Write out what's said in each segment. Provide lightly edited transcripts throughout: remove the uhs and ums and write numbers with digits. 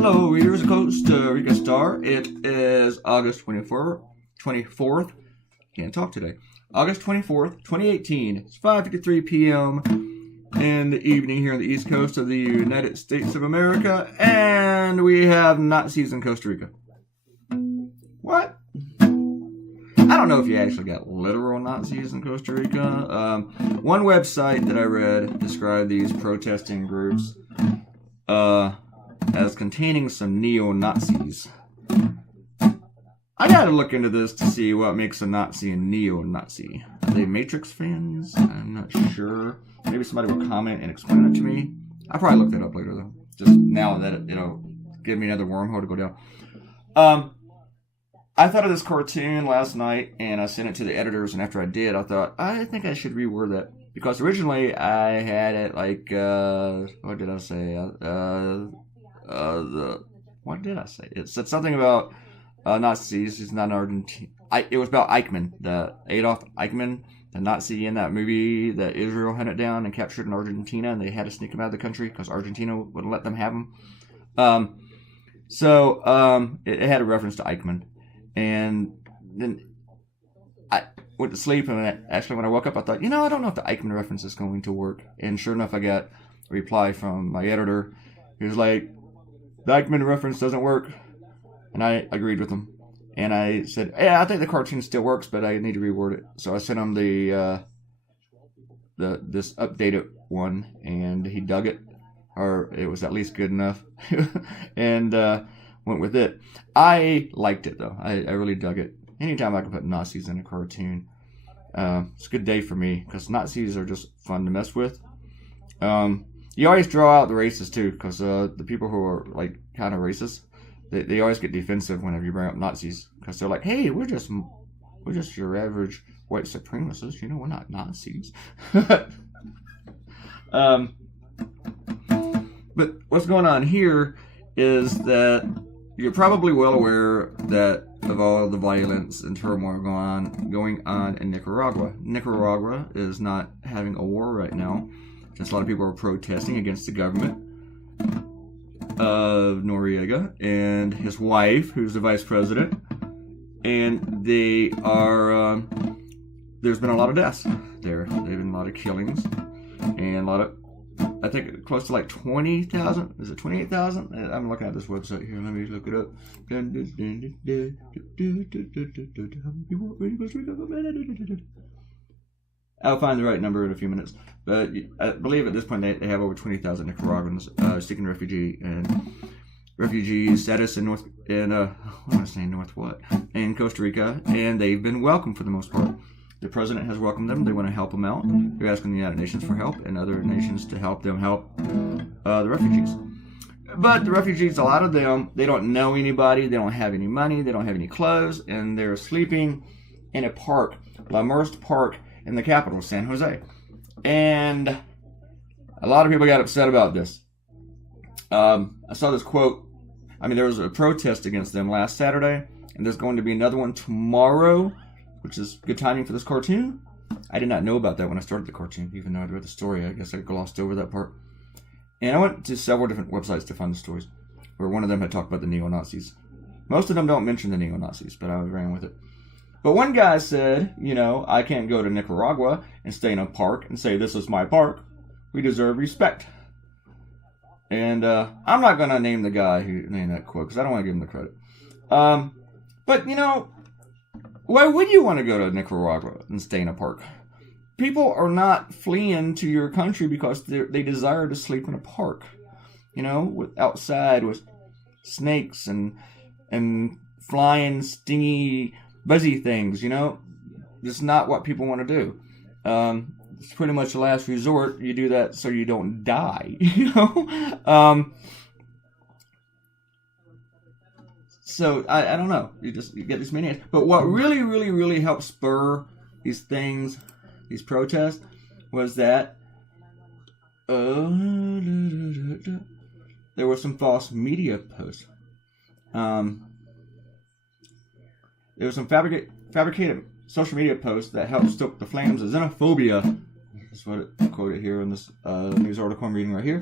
Hello, readers of Costa Rica Star. It is August 24th. Can't talk today. August 24th, 2018. It's 5:53 p.m. in the evening here on the east coast of the United States of America, and we have Nazis in Costa Rica. What? I don't know if you actually got literal Nazis in Costa Rica. One website that I read described these protesting groups as containing some neo-Nazis. I gotta look into this to see what makes a Nazi a neo-Nazi. Are they Matrix fans? I'm not sure. Maybe somebody will comment and explain it to me. I'll probably look that up later, though. Just now that it'll give me another wormhole to go down. I thought of this cartoon last night, and I sent it to the editors, and after I did, I thought, I think I should reword that. Because originally, I had it like, what did I say? What did I say? It said something about Nazis. He's not an Argentina. It was about Eichmann, the Adolf Eichmann, the Nazi in that movie that Israel hunted down and captured in Argentina, and they had to sneak him out of the country because Argentina wouldn't let them have him. It had a reference to Eichmann. And then I went to sleep, and when I woke up, I thought, I don't know if the Eichmann reference is going to work. And sure enough, I got a reply from my editor. He was like, the Eichmann reference doesn't work. And I agreed with him. And I said, yeah, I think the cartoon still works, but I need to reword it. So I sent him this updated one, and he dug it. Or it was at least good enough. And went with it. I liked it, though. I really dug it. Anytime I can put Nazis in a cartoon, it's a good day for me, because Nazis are just fun to mess with. You always draw out the racists, too, because the people who are, kind of racist, they always get defensive whenever you bring up Nazis, because they're like, hey, we're just your average white supremacists, we're not Nazis. But what's going on here is that you're probably well aware that of all the violence and turmoil going on in Nicaragua. Nicaragua is not having a war right now. Just a lot of people are protesting against the government of Noriega and his wife, who's the vice president. And they are, there's been a lot of deaths there. There have been a lot of killings and a lot of, I think close to 20,000. Is it 28,000? I'm looking at this website here. Let me look it up. I'll find the right number in a few minutes. But I believe at this point they have over 20,000 Nicaraguans seeking refugee status in in Costa Rica, and they've been welcomed for the most part. The president has welcomed them. They want to help them out. They're asking the United Nations for help and other nations to help them help the refugees. But the refugees, a lot of them, they don't know anybody. They don't have any money. They don't have any clothes. And they're sleeping in a park, La Merced Park, in the capital, San Jose. And a lot of people got upset about this. I saw this quote. There was a protest against them last Saturday. And there's going to be another one tomorrow, which is good timing for this cartoon. I did not know about that when I started the cartoon, even though I'd read the story. I guess I glossed over that part. And I went to several different websites to find the stories, where one of them had talked about the neo-Nazis. Most of them don't mention the neo-Nazis, but I ran with it. But one guy said, I can't go to Nicaragua and stay in a park and say, this is my park. We deserve respect. And I'm not going to name the guy who named that quote, because I don't want to give him the credit. But, why would you want to go to Nicaragua and stay in a park? People are not fleeing to your country because they desire to sleep in a park. Outside with snakes and flying, stingy, buzzy things, It's not what people want to do. It's pretty much the last resort. You do that so you don't die, So, I don't know. You get these maniacs. But what really, really, really helped spur these things, these protests, was that there were some false media posts. There were some fabricated social media posts that helped stoke the flames of xenophobia. That's what it quoted here in this news article I'm reading right here.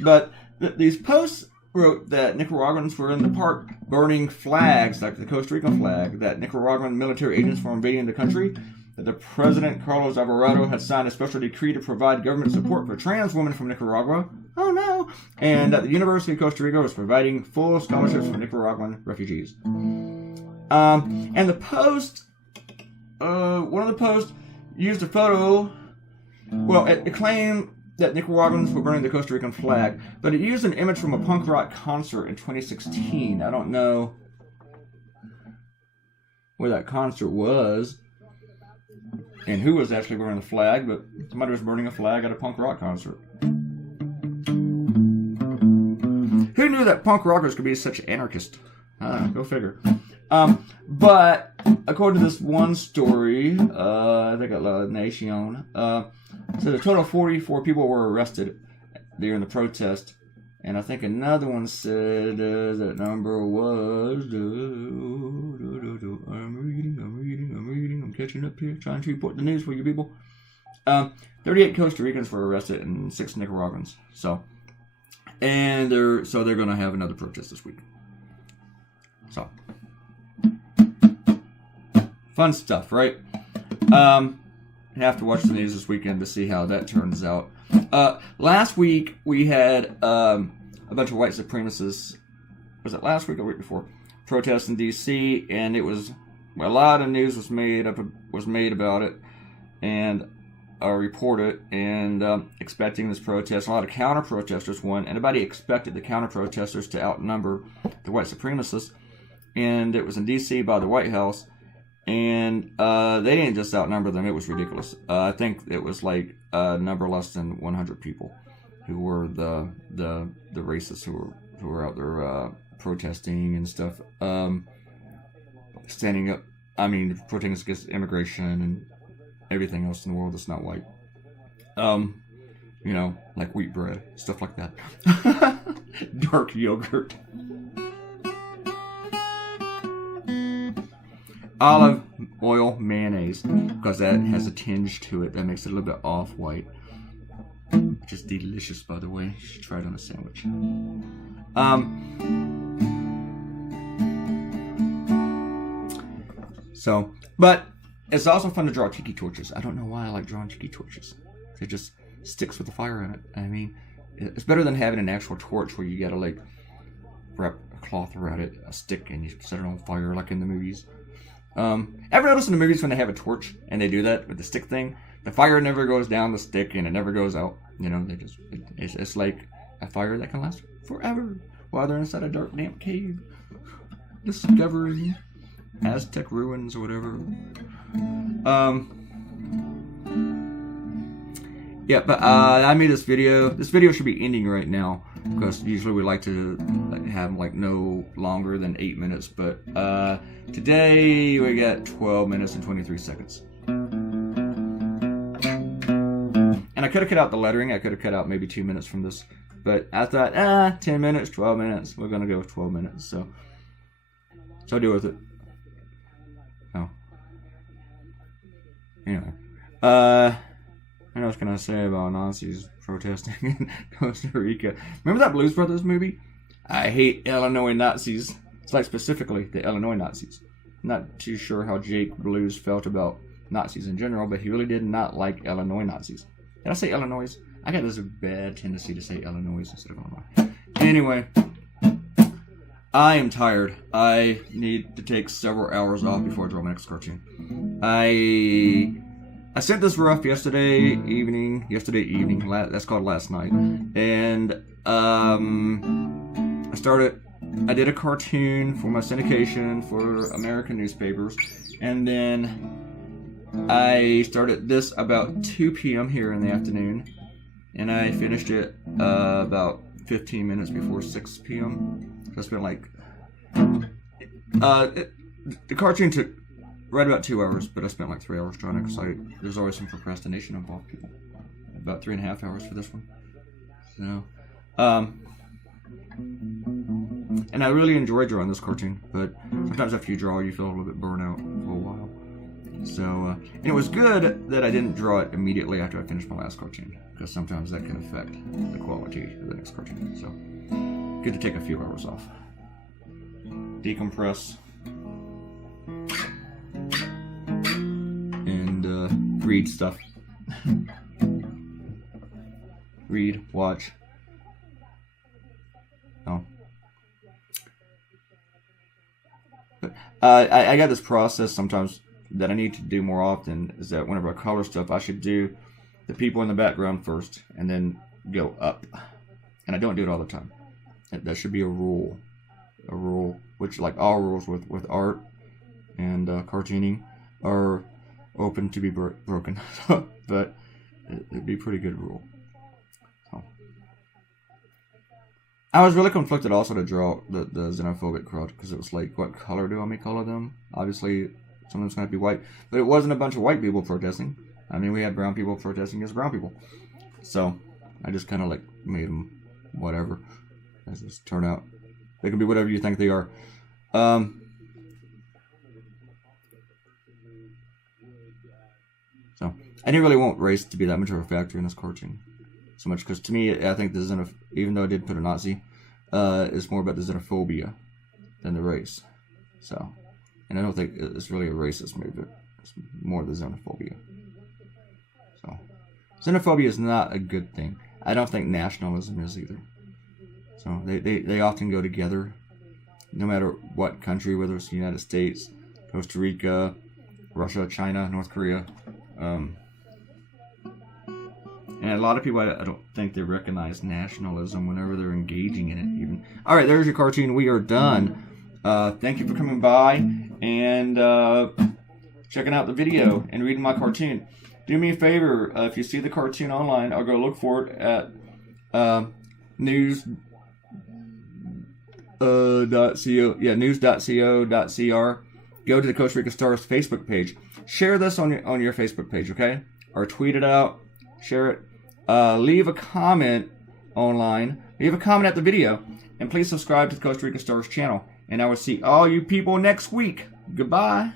But these posts wrote that Nicaraguans were in the park burning flags, like the Costa Rican flag, that Nicaraguan military agents were invading the country, that the President Carlos Alvarado had signed a special decree to provide government support for trans women from Nicaragua. Oh no! And that the University of Costa Rica was providing full scholarships for Nicaraguan refugees. And the post, one of the posts used a photo. Well, it claimed that Nicaraguans were burning the Costa Rican flag, but it used an image from a punk rock concert in 2016. I don't know where that concert was and who was actually burning the flag, but somebody was burning a flag at a punk rock concert. Who knew that punk rockers could be such anarchists? Go figure. But according to this one story, I think at La Nacion, said a total of 44 people were arrested during the protest, and I think another one said that number was. I'm reading. I'm catching up here, trying to report the news for you people. 38 Costa Ricans were arrested and 6 Nicaraguans. So they're going to have another protest this week. So fun stuff, right? You have to watch the news this weekend to see how that turns out. Last week we had a bunch of white supremacists. Was it last week or the week before? Protests in D.C. and it was a lot of news was made about it and reported and expecting this protest. A lot of counter protesters won. Anybody expected the counter protesters to outnumber the white supremacists, and it was in D.C. by the White House. And they didn't just outnumber them; it was ridiculous. I think it was like a number less than 100 people who were the racists who were out there protesting and stuff, standing up. I mean, protesting against immigration and everything else in the world that's not white. Like wheat bread, stuff like that. Dark yogurt. Olive oil mayonnaise, because that has a tinge to it that makes it a little bit off-white, which is delicious, by the way. You should try it on a sandwich. But it's also fun to draw tiki torches. I don't know why I like drawing tiki torches. It just sticks with the fire in it. I mean, it's better than having an actual torch where you gotta like wrap a cloth around it, a stick, and you set it on fire like in the movies. Ever notice in the movies when they have a torch and they do that with the stick thing, the fire never goes down the stick and it never goes out. It's like a fire that can last forever while they're inside a dark, damp cave, discovering Aztec ruins or whatever. I made this video. This video should be ending right now because usually we like to have no longer than 8 minutes. But today we got 12 minutes and 23 seconds. And I could have cut out the lettering. I could have cut out maybe 2 minutes from this. But I thought, 10 minutes, 12 minutes. We're going to go with 12 minutes. So deal with it. Oh. Anyway. What else can I say about Nazis protesting in Costa Rica? Remember that Blues Brothers movie? I hate Illinois Nazis. It's like specifically the Illinois Nazis. Not too sure how Jake Blues felt about Nazis in general, but he really did not like Illinois Nazis. Did I say Illinois? I got this bad tendency to say Illinois instead of Illinois. Anyway, I am tired. I need to take several hours off before I draw my next cartoon. I sent this rough yesterday evening. That's called last night. And I did a cartoon for my syndication for American newspapers. And then I started this about 2 p.m. here in the afternoon. And I finished it about 15 minutes before 6 p.m. So I spent the cartoon took right about 2 hours, but I spent 3 hours drawing it because there's always some procrastination involved. People, about 3.5 hours for this one. So, and I really enjoy drawing this cartoon, but sometimes after you draw, you feel a little bit burnt out for a while. So, and it was good that I didn't draw it immediately after I finished my last cartoon, because sometimes that can affect the quality of the next cartoon. So, good to take a few hours off. Decompress. And read stuff. Read, watch. Oh. But I got this process sometimes that I need to do more often, is that whenever I color stuff, I should do the people in the background first and then go up. And I don't do it all the time. That should be a rule. A rule, which, like all rules with art and cartooning, are open to be broken. But it'd be a pretty good rule. So. I was really conflicted also to draw the xenophobic crowd, because it was like, what color do I want me to color them? Obviously, some of them's going to be white. But it wasn't a bunch of white people protesting. I mean, we had brown people protesting against brown people. So, I just kind of like made them whatever. They just turn out. They can be whatever you think they are. So, I didn't really want race to be that much of a factor in this cartoon. So much, because to me, I think the even though I did put a Nazi, it's more about the xenophobia than the race. So, and I don't think it's really a racist movement. It's more the xenophobia. So, xenophobia is not a good thing. I don't think nationalism is either. So they often go together, no matter what country, whether it's the United States, Costa Rica, Russia, China, North Korea. And a lot of people, I don't think they recognize nationalism whenever they're engaging in it even. All right, there's your cartoon. We are done. Thank you for coming by and checking out the video and reading my cartoon. Do me a favor, if you see the cartoon online, I'll go look for it at news.co.cr. Go to the Costa Rica Stars Facebook page. Share this on your Facebook page, okay? Or tweet it out. Share it. Leave a comment online. Leave a comment at the video. And please subscribe to the Costa Rica Stars channel. And I will see all you people next week. Goodbye.